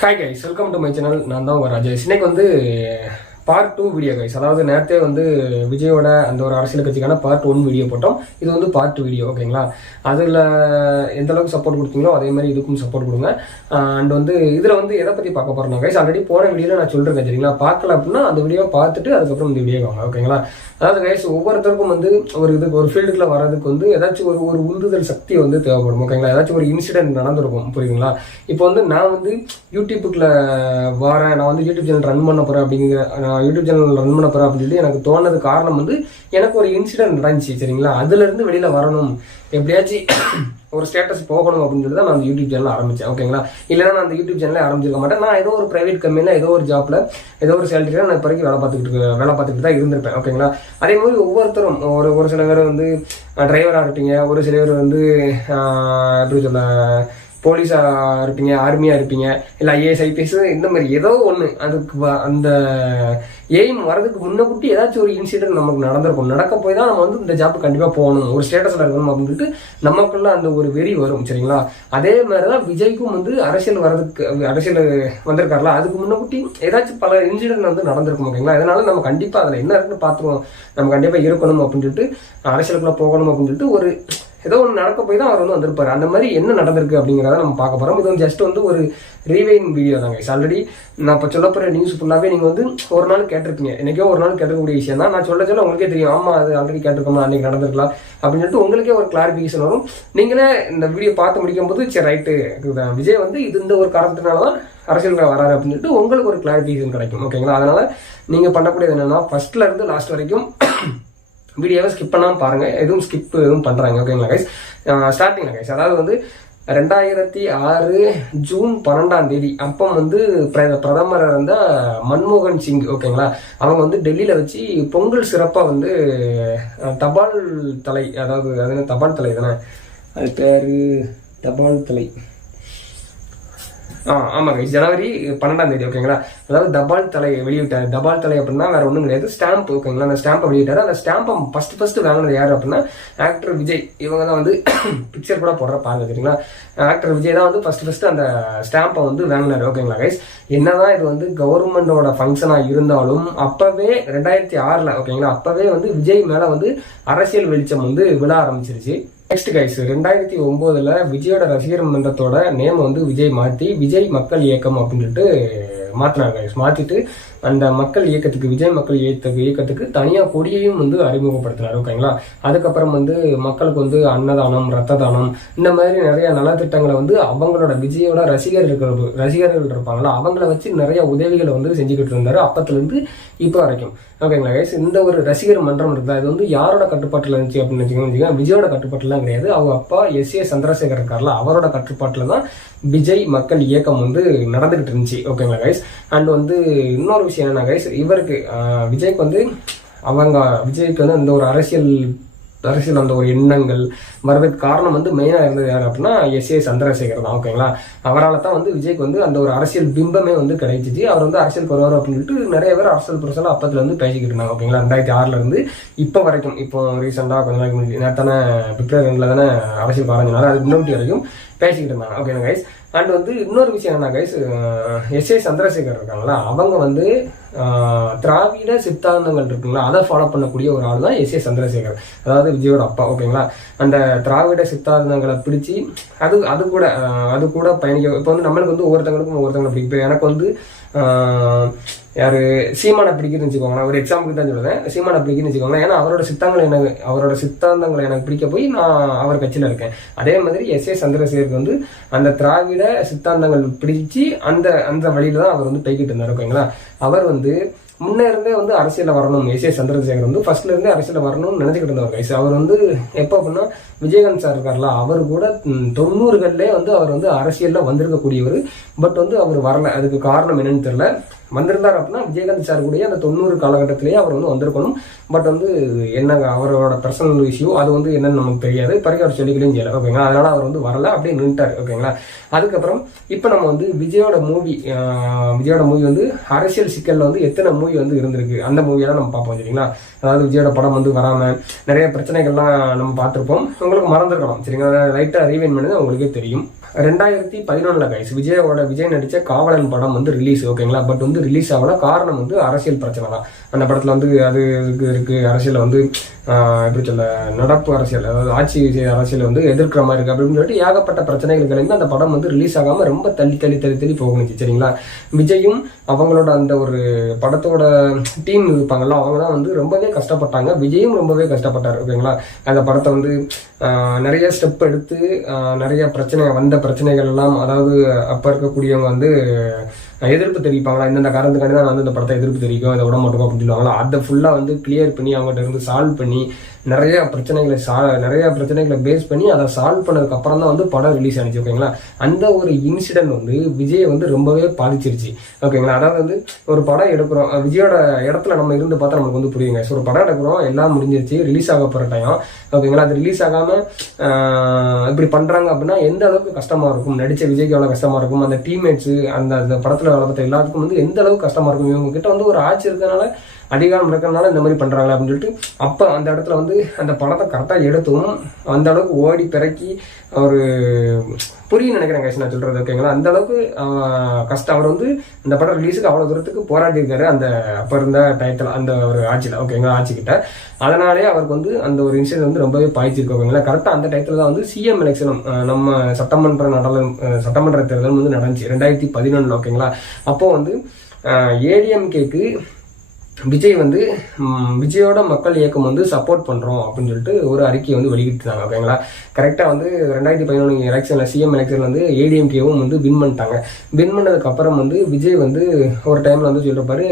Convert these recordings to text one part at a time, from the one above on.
Hi guys welcome to my channel நான் தான் உங்கள் ராஜேஷ். இன்னைக்கு வந்து பார்ட் டூ வீடியோ கைஸ் அதாவது நேரத்தே வந்து விஜயோட அந்த ஒரு அரசியல் கட்சிக்கான பார்ட் ஒன் வீடியோ போட்டோம். இது வந்து பார்ட் டூ வீடியோ ஓகேங்களா அதில் எந்த அளவுக்கு சப்போர்ட் கொடுத்தீங்களோ அதே மாதிரி இதுக்கும் சப்போர்ட் கொடுங்க. அண்ட் வந்து இதில் வந்து எதை பற்றி பார்க்க போகிறோம் கைஸ் ஆல்ரெடி போன வீடியோவில் நான் சொல்லிருக்கேன் சரிங்களா பார்க்கல அப்படின்னா அந்த வீடியோ பார்த்துட்டு அதுக்கப்புறம் இந்த வீடியோ வாங்க ஓகேங்களா அதாவது கைஸ் ஒவ்வொருத்தருக்கும் வந்து ஒரு இது ஒரு ஃபீல்டுக்குள்ள வர்றதுக்கு வந்து ஏதாச்சும் ஒரு ஒரு உந்துதல் சக்தி வந்து தேவைப்படும் ஓகேங்களா ஏதாச்சும் ஒரு இன்சிடென்ட் நடந்திருக்கும் புரியுதுங்களா? இப்போ வந்து நான் வந்து யூடியூப்புக்குள்ள வரேன் நான் வந்து யூடியூப் சேனல் ரன் பண்ண போகிறேன் அப்படிங்கிற யூடியூப் சேனல் ரன் பண்ண போறேன் அப்படின்னு சொல்லி எனக்கு தோணது காரணம் வந்து எனக்கு ஒரு இன்சிடென்ட் நடந்துச்சு சரிங்களா? அதுல இருந்து வெளியில வரணும். எப்படியாச்சும் ஒரு ஸ்டேட்டஸ் போகணும் அப்படின்னு சொல்லி தான் நான் அந்த யூடியூப் சேனல் ஆரம்பிச்சேன் ஓகேங்களா? இல்லைன்னா நான் அந்த யூடியூப் சேனலே ஆரம்பிச்சிருக்க மாட்டேன். நான் ஏதோ ஒரு பிரைவேட் கம்பெனியில் ஏதோ ஒரு ஜாப்ல ஏதோ ஒரு சேலரியில் நான் இப்போ வரைக்கும் வேலை பார்த்துக்கிட்டு வேலை பார்த்துக்கிட்டு தான் இருந்திருப்பேன் ஓகேங்களா? அதே மாதிரி ஒவ்வொருத்தரும் ஒரு ஒரு சில பேர் வந்து டிரைவராக இருப்பீங்க ஒரு சில பேர் வந்து எப்படி சொல்ல போலீஸாக இருப்பீங்க ஆர்மியாக இருப்பீங்க இல்லை ஐஏஎஸ் ஐபிஎஸ் இந்த மாதிரி ஏதோ ஒன்று அதுக்கு வ- அந்த எய்ம் வரதுக்கு முன்னக்கூட்டி ஏதாச்சும் ஒரு இன்சிடென்ட் நமக்கு நடந்திருக்கும். நடக்க போய் தான் நம்ம வந்து இந்த ஜாப் கண்டிப்பாக போகணும். ஒரு ஸ்டேட்டஸில் இருக்கணும் அப்படின்ட்டு நமக்குள்ள அந்த ஒரு வெறி வரும் சரிங்களா? அதே மாதிரி தான் விஜய்க்கும் வந்து அரசியல் வர்றதுக்கு அரசியல் வந்திருக்காருல அதுக்கு முன்னக்கூட்டி ஏதாச்சும் பல இன்சிடென்ட் வந்து நடந்திருக்கும் ஓகேங்களா? அதனால நம்ம கண்டிப்பாக அதில் என்ன இருக்குன்னு பார்த்துருவோம். நம்ம கண்டிப்பாக இருக்கணும் அப்படின்னு சொல்லிட்டு அரசியலுக்குள்ளே போகணும் அப்படின்னு சொல்லிட்டு ஒரு ஏதோ ஒன்று நடக்க போய் தான் அவர் வந்து வந்திருப்பாரு. அந்த மாதிரி என்ன நடந்திருக்கு அப்படிங்கிறத நம்ம பார்க்க போகிறோம் இது வந்து ஜஸ்ட் வந்து ஒரு ரீவைன் வீடியோ தாங்க. ஆல்ரெடி நான் இப்போ சொல்ல போகிற நியூஸ் ஃபுல்லாகவே நீங்கள் வந்து ஒரு நாள் கேட்டிருப்பீங்க. என்னைக்கோ ஒரு நாள் கேட்டக்கூடிய விஷயம் தான். நான் சொல்ல சொல்ல உங்களுக்கே தெரியும். ஆமாம் அது ஆல்ரெடி கேட்டிருக்கோம்? அன்றைக்கி நடந்திருக்கலாம் அப்படின்னு சொல்லிட்டு உங்களுக்கே ஒரு கிளாரிஃபிகேஷன் வரும். நீங்களே இந்த வீடியோ பார்த்து முடிக்கும் போது சரி ரைட்டு விஜய் வந்து இது இந்த ஒரு காரணத்தினால தான் அரசியலுக்கு வராரு அப்படின்னு சொல்லிட்டு உங்களுக்கு ஒரு கிளாரிஃபிகேஷன் கிடைக்கும். ஓகேங்களா அதனால் நீங்கள் பண்ணக்கூடியது என்னென்னா ஃபஸ்ட்டில் இருந்து லாஸ்ட் வரைக்கும் வீடியோவை ஸ்கிப் பண்ணாமல் பாருங்கள் எதுவும் ஸ்கிப் எதுவும் பண்ணுறாங்க ஓகேங்களா கைஸ் ஸ்டார்டிங்கில் கைஸ் அதாவது வந்து ரெண்டாயிரத்தி ஆறு ஜூன் பன்னெண்டாம் தேதி அப்போ வந்து பிரதமர் இருந்த மன்மோகன் சிங் ஓகேங்களா அவங்க வந்து டெல்லியில் வச்சு பொங்கல் சிறப்பாக வந்து தபால் தலை அதாவது அது தபால் தலை தானே? அது பேர் தபால் தலை. ஆ ஆமாங்க. ஜனவரி பன்னெண்டாம் தேதி ஓகேங்களா அதாவது தபால் தலை வெளியிட்டார். தபால் தலை அப்படின்னா வேற ஒன்றும் கிடையாது. ஸ்டாம்ப் ஓகேங்களா அந்த ஸ்டாம்பை வெளியிட்டார். அந்த ஸ்டாம்பை ஃபர்ஸ்ட் ஃபர்ஸ்ட் வாங்கினது யார் அப்படின்னா ஆக்டர் விஜய். இவங்க தான் வந்து பிக்சர் கூட போடுற பாருங்க சரிங்களா? ஆக்டர் விஜய் தான் வந்து ஃபர்ஸ்ட் ஃபர்ஸ்ட் அந்த ஸ்டாம்பை வந்து வாங்கினார் ஓகேங்களா கைஸ் என்னதான் இது வந்து கவர்மெண்டோட ஃபங்க்ஷனாக இருந்தாலும் அப்பவே ரெண்டாயிரத்தி ஆறில் ஓகேங்களா அப்பவே வந்து விஜய் மேலே வந்து அரசியல் வெளிச்சம் வந்து விழ ஆரம்பிச்சிருச்சு. நெக்ஸ்ட் கைஸ் ரெண்டாயிரத்தி ஒன்பதுல விஜயோட ரசிகர் மன்றத்தோட நேம் வந்து விஜய் மாத்தி விஜய் மக்கள் இயக்கம் அப்படின்னு சொல்லிட்டு மாத்தினாங்க கைஸ் மாத்திட்டு அந்த மக்கள் இயக்கத்துக்கு விஜய் மக்கள் இயக்கத்துக்கு இயக்கத்துக்கு தனியாக கொடியையும் வந்து அறிமுகப்படுத்தினார் ஓகேங்களா அதுக்கப்புறம் வந்து மக்களுக்கு வந்து அன்னதானம் ரத்த தானம் இந்த மாதிரி நிறைய நலத்திட்டங்களை வந்து அவங்களோட விஜயோட ரசிகர் இருக்கிற ரசிகர்கள் இருப்பாங்களா அவங்கள வச்சு நிறைய உதவிகளை வந்து செஞ்சுக்கிட்டு இருந்தாரு அப்பத்துலேருந்து இப்போ வரைக்கும். ஓகேங்களா கைஸ் இந்த ஒரு ரசிகர் மன்றம் இருக்குதா? இது வந்து யாரோட கட்டுப்பாட்டில் இருந்துச்சு அப்படின்னு வச்சுக்கோங்க விஜயோட கட்டுப்பாட்டுலாம் கிடையாது. அவங்க அப்பா எஸ். ஏ. சந்திரசேகர் இருக்கார்ல அவரோட கட்டுப்பாட்டில் தான் விஜய் மக்கள் இயக்கம் வந்து நடந்துகிட்டு இருந்துச்சு ஓகேங்களா கைஸ் அண்ட் வந்து இன்னொரு விஷயம் என்னன்னா கைஸ் இவருக்கு விஜய்க்கு வந்து அவங்க விஜய்க்கு வந்து அந்த ஒரு அரசியல் அரசியல் அந்த ஒரு எண்ணங்கள் வர்றதுக்கு காரணம் வந்து மெயினாக இருந்தது யார் அப்படின்னா எஸ். ஏ. சந்திரசேகர் தான் ஓகேங்களா அவரால் தான் வந்து விஜய்க்கு வந்து அந்த ஒரு அரசியல் பிம்பமே வந்து கிடைச்சிச்சு. அவர் வந்து அரசியலுக்கு வருவார் அப்படின்னு சொல்லிட்டு நிறைய பேர் அரசியல் புரசல அப்பத்துல வந்து பேசிக்கிட்டு இருந்தாங்க ஓகேங்களா ரெண்டாயிரத்தி ஆறுல இருந்து இப்போ வரைக்கும் இப்போ ரீசெண்டாக கொஞ்ச நாளைக்கு முன்னாடி நேரத்தானே பிப்ரவரி ரெண்டில் தானே அரசியல் ஆரம்பினாரு அதுக்கு முன்னாடி வரைக்கும் பேசிக்கிட்டு இருந்தாங்க ஓகேங்களா கைஸ் அண்ட் வந்து இன்னொரு விஷயம் என்ன கைஸ் எஸ் ஏ சந்திரசேகர் இருக்காங்களா அவங்க வந்து திராவிட சித்தாந்தங்கள் இருக்குங்களா அதை ஃபாலோ பண்ணக்கூடிய ஒரு ஆள் தான் எஸ் ஏ சந்திரசேகர். அதாவது விஜயோட அப்பா ஓகேங்களா? அந்த திராவிட சித்தாந்தங்களை பிடிச்சி அது அது கூட அது கூட பயணிக்க இப்போ வந்து நம்மளுக்கு வந்து ஒவ்வொருத்தங்களுக்கும் ஒவ்வொருத்தங்களை பிடிக்கும். எனக்கு வந்து யாரு? சீமானை பிடிக்குதுன்னு வச்சுக்கோங்களேன். ஒரு எக்ஸாம்பிள் தான் சொல்லுவேன் சீமானை பிடிக்குதுன்னு வச்சுக்கோங்க ஏன்னா அவரோட சித்தாந்தங்கள் எனக்கு அவரோட சித்தாந்தங்களை எனக்கு பிடிக்க போய் நான் அவர் கட்சியில் இருக்கேன். அதே மாதிரி எஸ் ஏ சந்திரசேகருக்கு வந்து அந்த திராவிட சித்தாந்தங்கள் பிடிச்சி அந்த அந்த வழியில தான் அவர் வந்து போய்கிட்டு இருந்தார் ஓகேங்களா? அவர் வந்து முன்னே இருந்தே வந்து அரசியல வரணும். எஸ் ஏ சந்திரசேகர் வந்து ஃபர்ஸ்ட்ல இருந்தே அரசியல வரணும்னு நினைச்சுக்கிட்டு இருந்தவர் கைஸ் அவர் வந்து எப்போ அப்படின்னா விஜயகாந்த் சார் இருக்கார்ல அவர் கூட தொண்ணூறுகள்லேயே வந்து அவர் வந்து அரசியல்ல வந்திருக்கக்கூடியவர். பட் வந்து அவர் வரல. அதுக்கு காரணம் என்னன்னு தெரியல. வந்திருந்தார் அப்படின்னா விஜயகாந்த் சார் கூட அந்த தொண்ணூறு காலகட்டத்திலேயே அவர் வந்து வந்திருக்கணும். பட் வந்து என்ன அவரோட பர்சனல் இஷ்யூ அது வந்து என்னன்னு நமக்கு தெரியாது. பிறகு அவர் சொல்லிக்கலையும் செய்யலை ஓகேங்களா அதனால அவர் வந்து வரல அப்படியே நின்ட்டார் ஓகேங்களா அதுக்கப்புறம் இப்போ நம்ம வந்து விஜயோட மூவி விஜயோட மூவி வந்து அரசியல் சிக்கலில் வந்து எத்தனை மூவி வந்து இருந்திருக்கு? அந்த மூவியெல்லாம் நம்ம பார்ப்போம் சரிங்களா? அதாவது விஜயோட படம் வந்து வராமல் நிறைய பிரச்சனைகள்லாம் நம்ம பார்த்துருப்போம். உங்களுக்கு மறந்துருக்கலாம் சரிங்களா? லைட்டாக ரீவைன் பண்ணது உங்களுக்கே தெரியும். ரெண்டாயிரத்தி பதினொன்றில் கைஸ் விஜயோட விஜய் நடித்த காவலன் படம் வந்து ரிலீஸ் ஓகேங்களா பட் வந்து ரிலீஸ் ஆகல. காரணம் வந்து அரசியல் பிரச்சனை தான். அந்த படத்தில் வந்து அது இருக்குது அரசியலில் வந்து எப்படி சொல்ல நடப்பு அரசியல் அதாவது ஆட்சி அரசியல் வந்து எதிர்க்கிற மாதிரி இருக்கு. அப்படின்னு சொல்லிட்டு ஏகப்பட்ட பிரச்சனைகள் அந்த படம் வந்து ரிலீஸ் ஆகாமல் ரொம்ப தள்ளி தள்ளி தள்ளி தள்ளி போகணுச்சு சரிங்களா? விஜயும் அவங்களோட அந்த ஒரு படத்தோட டீம் இருப்பாங்கல்ல அவங்க தான் வந்து ரொம்பவே கஷ்டப்பட்டாங்க. விஜயும் ரொம்பவே கஷ்டப்பட்டார் ஓகேங்களா? அந்த படத்தை வந்து நிறைய ஸ்டெப் எடுத்து நிறைய பிரச்சனை வந்த பிரச்சனைகள் எல்லாம் அதாவது அப்போ இருக்கக்கூடியவங்க வந்து எதிர்ப்பு தெரிவிப்பாங்களா? இந்தந்த காரணத்துக்காண்டி தான் வந்து இந்த படத்தை எதிர்ப்பு தெரிவிக்கும் இதை விட மாட்டோம் அப்படின்னு சொல்லுவாங்களா? அதை ஃபுல்லாக வந்து கிளியர் பண்ணி அவங்ககிட்ட இருந்து சால்வ் பண்ணி நிறைய பிரச்சனைகளை சா நிறைய பிரச்சனைகளை பேஸ் பண்ணி அதை சால்வ் பண்ணதுக்கு அப்புறம் தான் வந்து படம் ரிலீஸ் ஆனிச்சு ஓகேங்களா? அந்த ஒரு இன்சிடென்ட் வந்து விஜயை வந்து ரொம்பவே பாதிச்சிருச்சு ஓகேங்களா? அதாவது வந்து ஒரு படம் எடுக்கிறோம் விஜயோட இடத்துல நம்ம இருந்து பார்த்தா நமக்கு வந்து புரியுங்க. ஸோ ஒரு படம் எடுக்கிறோம் எல்லாம் முடிஞ்சிருச்சு ரிலீஸ் ஆக போகிற டைம் ஓகேங்களா? அது ரிலீஸ் ஆகாமல் இப்படி பண்ணுறாங்க அப்படின்னா எந்த அளவுக்கு கஷ்டமாக இருக்கும்? நடித்த விஜய்க்கு எவ்வளோ கஷ்டமாக இருக்கும்? அந்த டீம்மேட்ஸு அந்த அந்த படத்தில் வேலை எல்லாத்துக்கும் வந்து எந்த அளவுக்கு கஷ்டமா இருக்கும் இவங்க கிட்ட வந்து ஒரு ஆட்சி இருக்கிறதுனால அதிகாரம் இருக்கிறனால இந்த மாதிரி பண்ணுறாங்களா அப்படின்னு சொல்லிட்டு அப்போ அந்த இடத்துல வந்து அந்த படத்தை கரெக்டாக எடுத்தும் அந்த அளவுக்கு ஓடி பிறக்கி ஒரு புரியும் நினைக்கிறேன் கைஸ் நான் சொல்கிறது ஓகேங்களா அந்த அளவுக்கு கஷ்டம் அவர் வந்து இந்த படம் ரிலீஸுக்கு அவ்வளோ தூரத்துக்கு போராடி இருக்காரு அந்த அப்போ இருந்த டயத்தில் அந்த ஒரு ஆட்சியில் ஓகேங்களா ஆட்சிக்கிட்ட. அதனாலே அவருக்கு வந்து அந்த ஒரு இன்சிடென்ட் வந்து ரொம்பவே பாய்ச்சிருக்கு ஓகேங்களா கரெக்டாக அந்த டயத்தில் தான் வந்து சிஎம் எலெக்ஷனும் நம்ம சட்டமன்ற நடல சட்டமன்ற தேர்தல் வந்து நடந்துச்சு ரெண்டாயிரத்தி பதினொன்று ஓகேங்களா அப்போ வந்து ஏடிஎம்கேக்கு விஜய் வந்து விஜயோட மக்கள் இயக்கம் வந்து சப்போர்ட் பண்ணுறோம் அப்படின்னு சொல்லிட்டு ஒரு அறிக்கையை வந்து வெளியிட்டாங்க ஓகேங்களா? கரெக்டாக வந்து ரெண்டாயிரத்தி பதினொன்று எலெக்ஷனில் சிஎம் எலெக்ஷனில் வந்து ஏடிஎம்கேவும் வந்து வின் பண்ணிட்டாங்க. வின் பண்ணதுக்கப்புறம் வந்து விஜய் வந்து ஒரு டைமில் வந்து சொல்கிறப்பாரு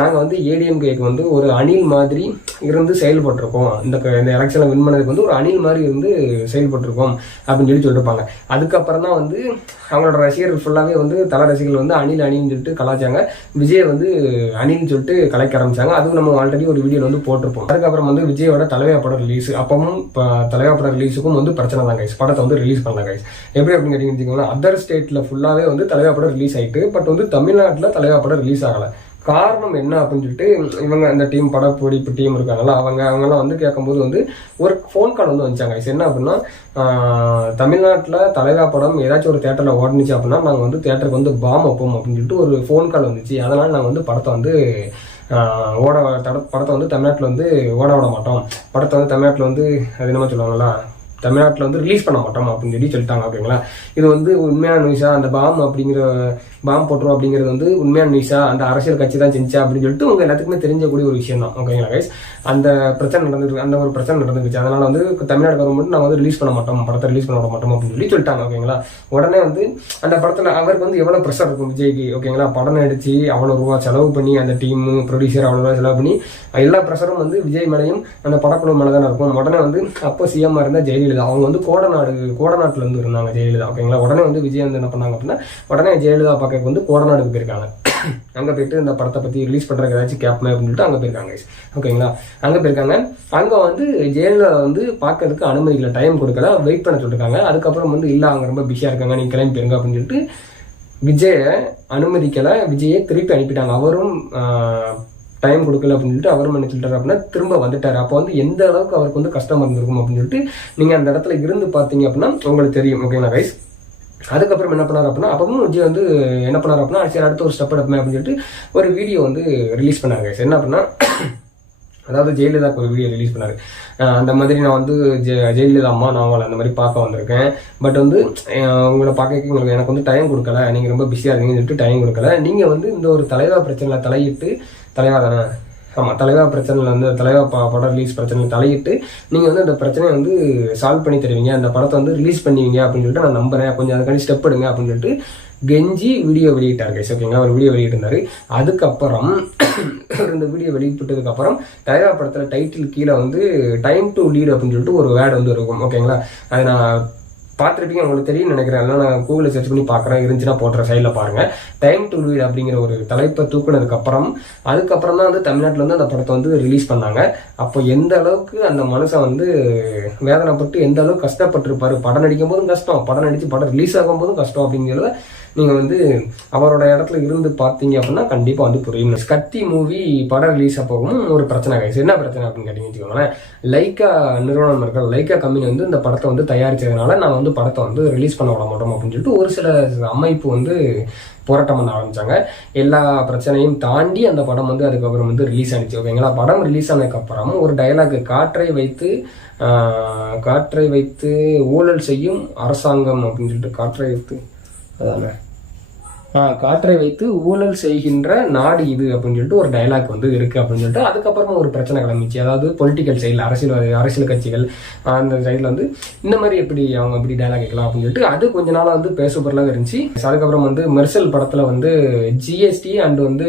நாங்கள் வந்து ஏடிஎம்கேக்கு வந்து ஒரு அணில் மாதிரி இருந்து செயல்பட்டிருக்கோம். இந்த இந்த எலெக்ஷனில் வின் பண்ணதுக்கு வந்து ஒரு அணில் மாதிரி இருந்து செயல்பட்டிருக்கோம். அப்படின்னு சொல்லி சொல்லியிருப்பாங்க அதுக்கப்புறம் தான் வந்து அவங்களோட ரசிகர்கள் ஃபுல்லாகவே வந்து தல ரசிகர்கள் வந்து அணில் அணின்னு சொல்லிட்டு கலாச்சாங்க. விஜய் வந்து அணின்னு சொல்லிட்டு கலைக்க ஆரம்பிச்சாங்க. அதுவும் நம்ம ஆல்ரெடி ஒரு வீடியோ வந்து போட்டிருப்போம். அதுக்கப்புறம் வந்து விஜயோட தலைவா படம் ரிலீஸ் அப்பவும் ப- தலைவா படம் ரிலீஸுக்கும் வந்து பிரச்சனை தான் கைஸ் படத்தை வந்து ரிலீஸ் பண்ணல கைஸ் எப்படி அப்படின்னு கேட்டீங்கன்னா அதர் ஸ்டேட்ல ஃபுல்லாவே வந்து தலைவா படம் ரிலீஸ் ஆயிட்டு பட் வந்து தமிழ்நாட்டில் தலைவா படம் ரிலீஸ் ஆகலை. காரணம் என்ன அப்படின்னு சொல்லிட்டு இவங்க அந்த டீம் படப்பிடிப்பு டீம் இருக்காங்கல்ல அவங்க அவங்கெல்லாம் வந்து கேட்கும்போது வந்து ஒரு ஃபோன் கால் வந்து வந்துச்சாங்க இது என்ன அப்படின்னா தமிழ்நாட்டில் தலைவா படம் ஏதாச்சும் ஒரு தேட்டரில் ஓடினுச்சு அப்படின்னா நாங்கள் வந்து தேட்டருக்கு வந்து பாம் வைப்போம் அப்படின்னு சொல்லிட்டு ஒரு ஃபோன் கால் வந்துச்சு. அதனால் நாங்கள் வந்து படத்தை வந்து ஓட தட படத்தை வந்து தமிழ்நாட்டில் வந்து ஓட விட மாட்டோம். படத்தை வந்து தமிழ்நாட்டில் வந்து அது என்னமா சொல்லுவாங்களா தமிழ்நாட்டில் வந்து ரிலீஸ் பண்ண மாட்டோம் அப்படின்னு சொல்லி சொல்லிட்டாங்க ஓகேங்களா? இது வந்து உண்மையான நியூஸா அந்த பாம் அப்படிங்கிற பாம் போட்டுரும் அப்படிங்கிறது வந்து உண்மையான நியூஸா அந்த அரசியல் கட்சி தான் செஞ்சா அப்படின்னு சொல்லிட்டு உங்க எல்லாத்துக்குமே தெரிஞ்சக்கூடிய ஒரு விஷயம் தான் ஓகேங்களா கைஸ் அந்த பிரச்சனை நடந்துருக்கு அந்த ஒரு பிரச்சனை நடந்துருச்சு அதனால வந்து தமிழ்நாடு கவர்மெண்ட் நாங்கள் வந்து ரிலீஸ் பண்ண மாட்டோம் படத்தை ரிலீஸ் பண்ண மாட்டோம் அப்படின்னு சொல்லி சொல்லிட்டாங்க ஓகேங்களா? உடனே வந்து அந்த படத்துல அவருக்கு வந்து எவ்வளவு ப்ரெஷர் இருக்கும் விஜய்க்கு ஓகேங்களா? படம் நடிச்சு அவ்வளவு ரூபா செலவு பண்ணி அந்த டீம் ப்ரொடியூசர் அவ்வளவு ரூபா செலவு பண்ணி எல்லா ப்ரெஷரும் வந்து விஜய் மேலையும் அந்த படக்குழு மேலே தான் இருக்கும். உடனே வந்து அப்போ சிஎம் இருந்தா ஜெயலலிதா அவங்க வந்து கோடநாடு கோடநாட்டிலேருந்து இருந்தாங்க ஜெயலலிதா. ஓகேங்களா? உடனே வந்து விஜய் வந்து என்ன பண்ணாங்க அப்படின்னா உடனே ஜெயலலிதா பார்க்க வந்து கோடநாடுக்கு போயிருக்காங்க. அங்கே போயிட்டு இந்த படத்தை பற்றி ரிலீஸ் பண்ணுறதுக்கு ஏதாச்சும் கேப்மே அப்படின்னு சொல்லிட்டு அங்கே போயிருக்காங்க ஓகேங்களா? அங்கே போயிருக்காங்க. அங்கே வந்து ஜெயலலிதா வந்து பார்க்கறதுக்கு அனுமதி இல்லை டைம் கொடுக்கல. வெயிட் பண்ண சொல்லிருக்காங்க. அதுக்கப்புறம் வந்து இல்லை அவங்க ரொம்ப பிஸியாக இருக்காங்க. நீ கிளம்பி போயிருங்க அப்படின்னு சொல்லிட்டு விஜயை அனுமதிக்கலை. விஜயை திருப்பி அனுப்பிட்டாங்க. அவரும் டைம் கொடுக்கல அப்படின்னு சொல்லிட்டு அவரும் என்ன சொல்லிட்டார் அப்படின்னா திரும்ப வந்துட்டார். அப்போ வந்து எந்த அளவுக்கு அவருக்கு வந்து கஷ்டமாக இருந்திருக்கும் அப்படின்னு சொல்லிட்டு நீங்கள் அந்த இடத்துல இருந்து பார்த்தீங்க அப்படின்னா உங்களுக்கு தெரியும். ஓகேங்களா கைஸ் அதுக்கப்புறம் என்ன பண்ணார் அப்படின்னா அப்பவும் விஜய் வந்து என்ன பண்ணார் அப்படின்னா சரி அடுத்த ஒரு ஸ்டெப் எடுப்பேன் அப்படின்னு சொல்லிட்டு ஒரு வீடியோ வந்து ரிலீஸ் பண்ணாங்க என்ன அப்படின்னா அதாவது ஜெயலலிதாக்கு ஒரு வீடியோ ரிலீஸ் பண்ணாரு. அந்த மாதிரி நான் வந்து ஜெயலலிதா அம்மா நான் அவங்களை அந்த மாதிரி பார்க்க வந்திருக்கேன். பட் வந்து உங்களை பார்க்க உங்களுக்கு எனக்கு வந்து டைம் கொடுக்கல. நீங்கள் ரொம்ப பிஸியாக இருக்கீங்கன்னு சொல்லிட்டு டைம் கொடுக்கல. நீங்கள் வந்து இந்த ஒரு தலைவா பிரச்சனையில் தலையிட்டு தலைவா தானே ஆமாம் தலைவா பிரச்சனையில் வந்து தலைவா ப- படம் ரிலீஸ் பிரச்சனையில் தலையிட்டு நீங்கள் வந்து அந்த பிரச்சனையை வந்து சால்வ் பண்ணி தருவீங்க. அந்த படத்தை வந்து ரிலீஸ் பண்ணுவீங்க அப்படின்னு சொல்லிட்டு நான் நம்புறேன். கொஞ்சம் அதுக்காண்டி ஸ்டெப் எடுங்க அப்படின்னு சொல்லிட்டு கெஞ்சி வீடியோ வெளியிட்டார் கைஸ் ஓகேங்களா அவர் வீடியோ வெளியிட்டிருந்தாரு. அதுக்கப்புறம் அவர் இந்த வீடியோ வெளியிட்டதுக்கப்புறம் தலைவா படத்தில் டைட்டில் கீழே வந்து டைம் டு லீட் அப்படின்னு சொல்லிட்டு ஒரு வேர்டு வந்து இருக்கும் ஓகேங்களா அதை நான் பார்த்துருப்பீங்க உங்களுக்கு தெரியும் நினைக்கிறேன். எல்லாம் நான் கூகுளில் சர்ச் பண்ணி பார்க்குறேன். இருந்துச்சுன்னா போடுற சைடில் பாருங்கள் டைம் டு லீட் அப்படிங்கிற ஒரு தலைப்பை தூக்குனதுக்கப்புறம் அதுக்கப்புறம் தான் வந்து தமிழ்நாட்டில் வந்து அந்த படத்தை வந்து ரிலீஸ் பண்ணாங்க. அப்போ எந்த அளவுக்கு அந்த மனுஷன் வந்து வேதனைப்பட்டு எந்த அளவுக்கு கஷ்டப்பட்டிருப்பாரு? படம் நடிக்கும் போதும் கஷ்டம். படம் நடித்து படம் ரிலீஸ் ஆகும் போதும் கஷ்டம் அப்படிங்கிறத நீங்கள் வந்து அவரோட இடத்துல இருந்து பார்த்தீங்க அப்படின்னா கண்டிப்பாக வந்து புரியும். கத்தி மூவி படம் ரிலீஸ் அப்போவும் ஒரு பிரச்சனை ஆகிடுச்சு என்ன பிரச்சனை அப்படின்னு கேட்டீங்கன்னு வச்சுக்கோங்களேன். லைக்கா நிறுவனம் இருக்கிற லைக்கா கம்பெனி வந்து இந்த படத்தை வந்து தயாரிச்சதுனால நான் வந்து படத்தை வந்து ரிலீஸ் பண்ண விட மாட்டோம் அப்படின்னு சொல்லிட்டு ஒரு சில அமைப்பு வந்து போராட்டம் பண்ண ஆரம்பித்தாங்க எல்லா பிரச்சனையும் தாண்டி அந்த படம் வந்து அதுக்கப்புறம் வந்து ரிலீஸ் ஆனிச்சு ஓகேங்களா? படம் ரிலீஸ் ஆனதுக்கப்புறம் ஒரு டயலாக் காற்றை வைத்து காற்றை வைத்து ஊழல் செய்யும் அரசாங்கம் அப்படின்னு சொல்லிட்டு காற்றை வைத்து அதானே? ஆ, காற்றை வைத்து ஊழல் செய்கின்ற நாடு இது அப்படின்னு சொல்லிட்டு ஒரு டயலாக் வந்து இருக்குது அப்படின்னு சொல்லிட்டு அதுக்கப்புறமா ஒரு பிரச்சனை கிளம்பிச்சு. அதாவது பொலிட்டிக்கல் சைடில் அரசியல் அரசியல் கட்சிகள் அந்த சைடில் வந்து இந்த மாதிரி எப்படி அவங்க எப்படி டயலாக் கேட்கலாம் அப்படின்னு சொல்லிட்டு அது கொஞ்ச நாளாக வந்து பேசுபொருளாக இருந்துச்சு. அதுக்கப்புறம் வந்து மெர்சல் படத்தில் வந்து ஜிஎஸ்டி அண்ட் வந்து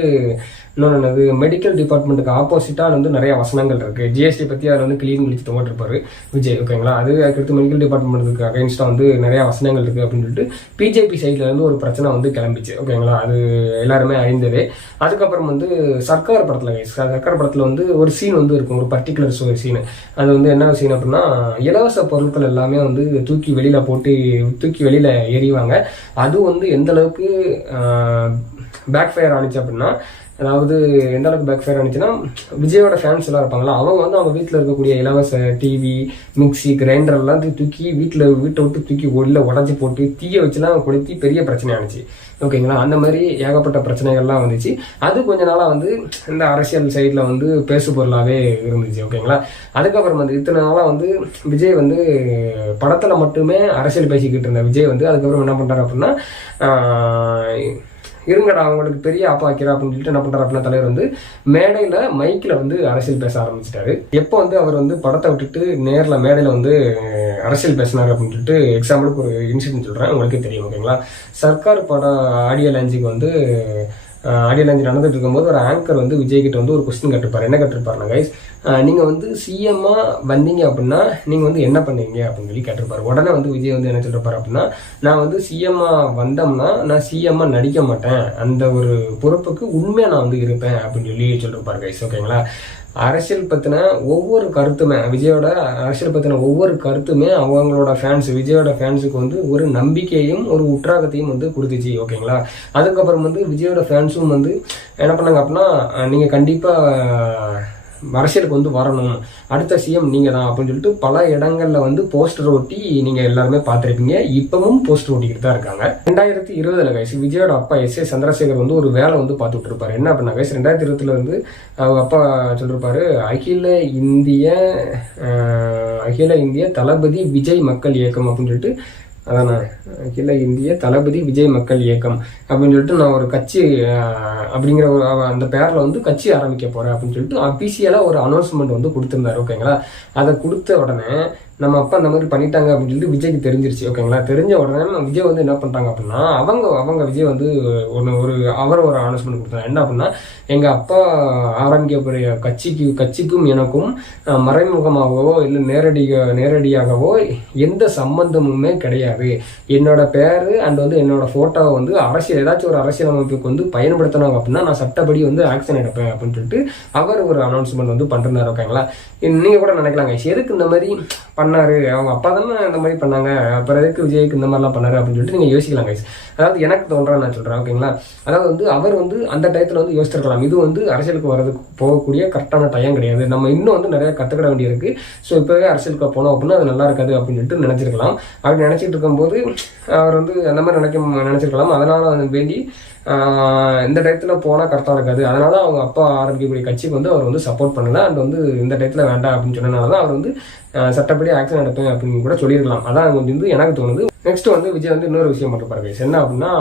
இன்னொன்று என்னது மெடிக்கல் டிபார்ட்மெண்ட்டுக்கு ஆப்போசிட்டாக வந்து நிறைய வசனங்கள் இருக்குது ஜிஎஸ்டி பற்றி அதில் வந்து கிளீன் கழிச்சு தொங்கிட்டிருப்பாரு விஜய் ஓகேங்களா அது அதுக்கடுத்து மெடிக்கல் டிபார்ட்மெண்ட்டுக்கு அகைன்ஸ்டாக வந்து நிறைய வசனங்கள் இருக்குது அப்படின்னு சொல்லிட்டு பிஜேபி சைடில் இருந்து ஒரு பிரச்சனை வந்து கிளம்பிச்சு ஓகேங்களா அது எல்லாருமே அறிந்ததே. அதுக்கப்புறம் வந்து சர்க்கார் படத்தில் சர்க்கார் படத்தில் வந்து ஒரு சீன் வந்து இருக்கும் ஒரு பர்டிகுலர் ஒரு சீன் அது வந்து என்ன சீன் அப்படின்னா இலவச பொருட்கள் எல்லாமே வந்து தூக்கி வெளியில் போட்டு தூக்கி வெளியில் எறிவாங்க. அது வந்து எந்த அளவுக்கு பேக் ஃபயர் ஆனிச்சு அப்படின்னா அதாவது எந்த அளவுக்கு பேக் ஃபயர் ஆனிச்சுன்னா விஜயோட ஃபேன்ஸ் எல்லாம் இருப்பாங்களா அவங்க வந்து அவங்க வீட்டில் இருக்கக்கூடிய இலவச டிவி மிக்ஸி கிரைண்டர் எல்லாம் தூக்கி வீட்டில் வீட்டை விட்டு தூக்கி உள்ள உடஞ்சி போட்டு தீய வச்சுலாம் கொளுத்தி பெரிய பிரச்சனை ஆனிச்சு. ஓகேங்களா அந்த மாதிரி ஏகப்பட்ட பிரச்சனைகள்லாம் வந்துச்சு. அது கொஞ்ச நாளாக வந்து இந்த அரசியல் சைடில் வந்து பேசு பொருளாகவே இருந்துச்சு. ஓகேங்களா அதுக்கப்புறம் வந்து இத்தனை நாளாக வந்து விஜய் வந்து படத்தில் மட்டுமே அரசியல் பேசிக்கிட்டு இருந்த விஜய் வந்து அதுக்கப்புறம் என்ன பண்ணுறாரு அப்படின்னா இருங்கடா அவங்களுக்கு பெரிய ஆப்பா வைக்கிறா அப்படின்னு சொல்லிட்டு என்ன பண்ணுறாரு அப்படின்னா தலைவர் வந்து மேடையில் மைக்கில் வந்து அரசியல் பேச ஆரம்பிச்சிட்டாரு. எப்போ வந்து அவர் வந்து படத்தை விட்டுட்டு நேரில் மேடையில் வந்து அரசியல் பேசினார் அப்படின்னு சொல்லிட்டு எக்ஸாம்பிளுக்கு ஒரு இன்சிடென்ட் சொல்கிறேன் உங்களுக்கே தெரியும் ஓகேங்களா சர்க்கார் படம் ஆடியோ லான்ச்சுக்கு வந்து ஆடியோ லான்ச் நடந்துட்டு இருக்கும்போது ஒரு ஆங்கர் வந்து விஜய் கிட்ட வந்து ஒரு கொஸ்டின் கட்டிருப்பார். என்ன கேட்டிருப்பாருன்னா கைஸ் நீங்கள் வந்து சிஎம்மா வந்தீங்க அப்படின்னா நீங்கள் வந்து என்ன பண்ணுவீங்க அப்படின்னு சொல்லி கேட்டிருப்பாரு. உடனே வந்து விஜய் வந்து என்ன சொல்லிருப்பாரு அப்படின்னா நான் வந்து சிஎம்மா வந்தோம்னா நான் சிஎம்மா நடிக்க மாட்டேன். அந்த ஒரு பொறுப்புக்கு உண்மையாக நான் வந்து இருப்பேன் அப்படின்னு சொல்லி சொல்லிருப்பாரு கைஸ் ஓகேங்களா அரசியல் பற்றின ஒவ்வொரு கருத்துமே விஜயோட அரசியல் பற்றின ஒவ்வொரு கருத்துமே அவங்களோட ஃபேன்ஸ் விஜயோட ஃபேன்ஸுக்கு வந்து ஒரு நம்பிக்கையும் ஒரு உற்சாகத்தையும் வந்து கொடுத்துச்சு ஓகேங்களா? அதுக்கப்புறம் வந்து விஜயோட ஃபேன்ஸும் வந்து என்ன பண்ணாங்க அப்படின்னா நீங்கள் கண்டிப்பாக அரசியலுக்கு வந்து வரணும். அடுத்த சிஎம் நீங்க தான் அப்படின்னு சொல்லிட்டு பல இடங்கள்ல வந்து போஸ்டர் ஒட்டி நீங்க எல்லாருமே பார்த்துருப்பீங்க. இப்பவும் போஸ்டர் ஓட்டிக்கிட்டு தான் இருக்காங்க. ரெண்டாயிரத்தி இருபதுல கைஸ் விஜயோட அப்பா எஸ் ஏ சந்திரசேகர் வந்து ஒரு வேலை வந்து பார்த்துட்டு இருப்பாரு. என்ன அப்படின்னா கைஸ் ரெண்டாயிரத்தி இருபதுல வந்து அவங்க அப்பா சொல்லிருப்பாரு அகில இந்திய அகில இந்திய தளபதி விஜய் மக்கள் இயக்கம் அப்படின்னு சொல்லிட்டு அதானே அகில இந்திய தளபதி விஜய் மக்கள் இயக்கம் அப்படின்னு சொல்லிட்டு நான் ஒரு கட்சி அப்படிங்கிற ஒரு அந்த பேரில் வந்து கட்சி ஆரம்பிக்க போகிறேன் அப்படின்னு சொல்லிட்டு அபிஷியலாக ஒரு அனௌன்ஸ்மெண்ட் வந்து கொடுத்துருந்தாரு ஓகேங்களா அதை கொடுத்த உடனே நம்ம அப்பா அந்த மாதிரி பண்ணிட்டாங்க அப்படின்னு சொல்லிட்டு விஜய்க்கு தெரிஞ்சிருச்சு ஓகேங்களா தெரிஞ்ச உடனே விஜய் வந்து என்ன பண்ணிட்டாங்க அப்படின்னா அவங்க அவங்க விஜய் வந்து ஒன்று ஒரு அவர் ஒரு அனௌன்ஸ்மெண்ட் கொடுத்தாங்க என்ன அப்படின்னா எங்கள் அப்பா ஆரம்பிக்க கட்சிக்கு கட்சிக்கும் எனக்கும் மறைமுகமாகவோ இல்லை நேரடிய நேரடியாகவோ எந்த சம்பந்தமுமே கிடையாது. என்னோட பேர் அண்ட் வந்து என்னோட ஃபோட்டோவை வந்து அரசியல் ஏதாச்சும் ஒரு அரசியல் அமைப்புக்கு வந்து பயன்படுத்தினாங்க அப்படின்னா நான் சட்டப்படி வந்து ஆக்ஷன் எடுப்பேன் அப்படின்னு சொல்லிட்டு அவர் ஒரு அனௌன்ஸ்மெண்ட் வந்து பண்ணிருந்தார் ஓகேங்களா நீங்கள் கூட நினைக்கலாங்க. எதுக்கு இந்த மாதிரி பண்ணாரு? அவங்க அப்பா தானே இந்த மாதிரி பண்ணாங்க. அப்புறம் எதுக்கு விஜய்க்கு இந்த மாதிரிலாம் பண்ணாரு அப்படின்னு சொல்லிட்டு நீங்கள் யோசிக்கலாம் கைஸ் அதாவது எனக்கு தோன்றா நான் சொல்கிறேன் ஓகேங்களா அதாவது வந்து அவர் வந்து அந்த டயத்தில் வந்து யோசிச்சிருக்கலாம். இது வந்து அரசியலுக்கு வர்றதுக்கு போகக்கூடிய கரெக்டான டைம் கிடையாது. நம்ம இன்னும் வந்து நிறைய வேண்டியது வேண்டியிருக்கு. ஸோ இப்போவே அரசியலுக்கு போனோம் அப்படின்னா அது நல்லா இருக்காது அப்படின்னு சொல்லிட்டு நினச்சிருக்கலாம். அப்படி நினச்சிட்டு இருக்கும்போது அவர் வந்து அந்த மாதிரி நினைக்க நினச்சிருக்கலாம். அதனால் வந்து வேண்டி இந்த டயத்தில் போனால் கரெக்டாக இருக்காது. அதனால அவங்க அப்பா ஆரம்பிக்கக்கூடிய கட்சிக்கு வந்து அவர் வந்து சப்போர்ட் பண்ணல. அண்ட் வந்து இந்த டயத்தில் வேண்டாம் அப்படின்னு சொன்னனால தான் அவர் வந்து சட்டப்படி ஆக்ஷன் எடுப்பேன் அப்படின்னு கூட சொல்லியிருக்கலாம். அதான் வந்து எனக்கு தோணுது. நெக்ஸ்ட் வந்து விஜய் வந்து இன்னொரு விஷயம் மட்டும் பாருங்க. என்ன அப்படின்னா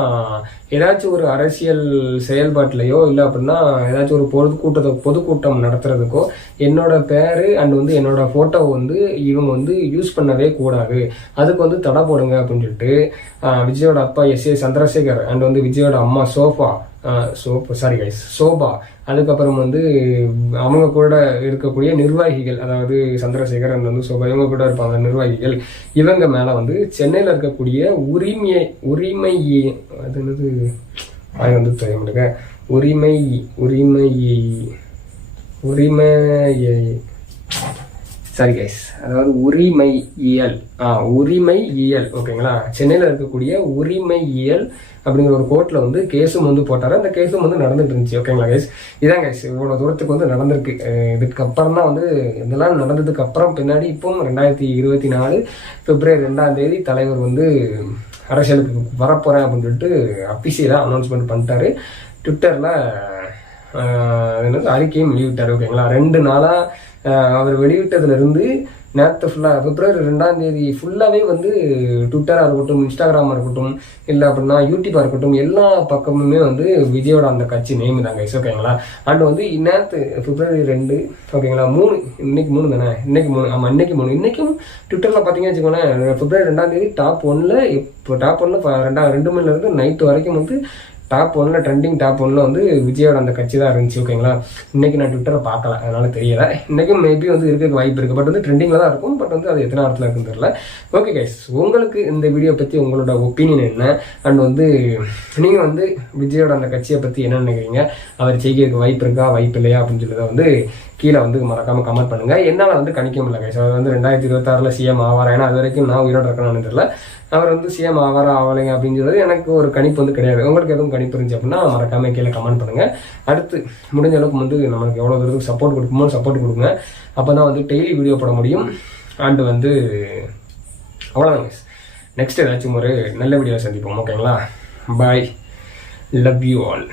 ஏதாச்சும் ஒரு அரசியல் செயல்பாட்டிலையோ இல்லை அப்படின்னா ஏதாச்சும் ஒரு பொதுக்கூட்டத்தை பொதுக்கூட்டம் நடத்துறதுக்கோ என்னோட பேரு அண்ட் வந்து என்னோட போட்டோ வந்து இவங்க வந்து யூஸ் பண்ணவே கூடாது. அதுக்கு வந்து தடை போடுங்க அப்படின்னு சொல்லிட்டு விஜயோட அப்பா எஸ் ஏ சந்திரசேகர் அண்ட் வந்து விஜயோட அம்மா sofa soap sorry guys sofa. அதுக்கப்புறம் வந்து அவங்க கூட இருக்கக்கூடிய நிர்வாகிகள் அதாவது சந்திரசேகர் அண்ட் வந்து சோபா இவங்க கூட இருப்பாங்க நிர்வாகிகள். இவங்க மேலே வந்து சென்னையில் இருக்கக்கூடிய உரிமையை உரிமை அது என்னது? அது வந்து தெரிய மாட்டேங்க உரிமை உரிமை உரிமையை சாரி கைஸ் அதாவது உரிமை இயல் ஆ உரிமை இயல் ஓகேங்களா? சென்னையில் இருக்கக்கூடிய உரிமை இயல் அப்படிங்கிற ஒரு கோர்ட்டில் வந்து கேஸும் வந்து போட்டார். அந்த கேஸும் வந்து நடந்துட்டு இருந்துச்சு. ஓகேங்களா கைஸ் இதான் கைஸ் இவ்வளோ தூரத்துக்கு வந்து நடந்திருக்கு. இதுக்கப்புறம் தான் வந்து இதெல்லாம் நடந்ததுக்கு அப்புறம் பின்னாடி இப்போவும் ரெண்டாயிரத்தி இருபத்தி நாலு பிப்ரவரி ரெண்டாம் தேதி தலைவர் வந்து அரசியலுக்கு வரப்போகிறேன் அப்படின்னு சொல்லிட்டு அஃபிஷியலாக அனௌன்ஸ்மெண்ட் பண்ணிட்டாரு. ட்விட்டரில் என்னது அறிக்கையும் வெளியிட்டார். ஓகேங்களா? ரெண்டு நாளாக அவர் வெளியிட்டதுலேருந்து நேற்று ஃபுல்லாக பிப்ரவரி ரெண்டாம் தேதி ஃபுல்லாகவே வந்து ட்விட்டராக இருக்கட்டும் இன்ஸ்டாகிராமாக இருக்கட்டும் இல்லை அப்படின்னா யூடியூப்பாக இருக்கட்டும் எல்லா பக்கமுமே வந்து விஜயோட அந்த கட்சி நேம் தாங்க guys, ஓகேங்களா அண்ட் வந்து நேற்று பிப்ரவரி ரெண்டு ஓகேங்களா மூணு இன்னைக்கு மூணு தானே? இன்னைக்கு மூணு ஆமாம் இன்னைக்கு மூணு. இன்னைக்கும் ட்விட்டரில் பார்த்தீங்கன்னு வச்சுக்கோங்களேன் பிப்ரவரி ரெண்டாம் தேதி டாப் ஒன்னில் இப்போ டாப் ஒன்ல ரெண்டா ரெண்டு மணிலேருந்து நைட்டு வரைக்கும் வந்து டாப் ஒன்ல ட்ரெண்டிங் டாப் ஒன்ல வந்து விஜயோட அந்த கட்சி தான் இருந்துச்சு ஓகேங்களா இன்னைக்கு நான் ட்விட்டரை பார்க்கல அதனால தெரியல. இன்னைக்கும் மேபி வந்து இருக்க வாய்ப்பு இருக்குது பட் வந்து ட்ரெண்டிங்கில் தான் இருக்கும். பட் வந்து அது எத்தனை இடத்துல இருக்குன்னு தெரியல. ஓகே கைஸ் உங்களுக்கு இந்த வீடியோ பற்றி உங்களோட ஒப்பீனியன் என்ன? அண்ட் வந்து நீங்கள் வந்து விஜயோட அந்த கட்சியை பற்றி என்ன நினைக்கிறீங்க? அவர் செய்கிறதுக்கு வாய்ப்பு இருக்கா? வாய்ப்பு இல்லையா? அப்படின்னு சொல்லி வந்து கீழே வந்து மறக்காமல் கமெண்ட் பண்ணுங்கள் என்னால் வந்து கணிக்க முடியல கைஸ் அவர் வந்து ரெண்டாயிரத்தி இருபத்தாறில் சிஎம் ஆவாரா? ஏன்னா அது வரைக்கும் நான் உயிரோட இருக்கணும்னு தெரியல. அவர் வந்து சிஎம் ஆவாரா ஆவலைங்க அப்படின்னு எனக்கு ஒரு கணிப்பு வந்து கிடையாது. உங்களுக்கு எதுவும் கணிப்பு இருந்துச்சு அப்படின்னா மறக்காம கீழே கமெண்ட் பண்ணுங்க. அடுத்து முடிஞ்ச அளவுக்கு வந்து நம்மளுக்கு எவ்வளோ தூரத்துக்கு சப்போர்ட் கொடுக்குமோ சப்போர்ட் கொடுங்க. அப்போ தான் வந்து டெய்லி வீடியோ போட முடியும். அண்டு வந்து அவ்வளோதான் நெக்ஸ்ட் ஏதாச்சும் ஒரு நல்ல வீடியோ சந்திப்போம் ஓகேங்களா பாய் லவ் யூ ஆல்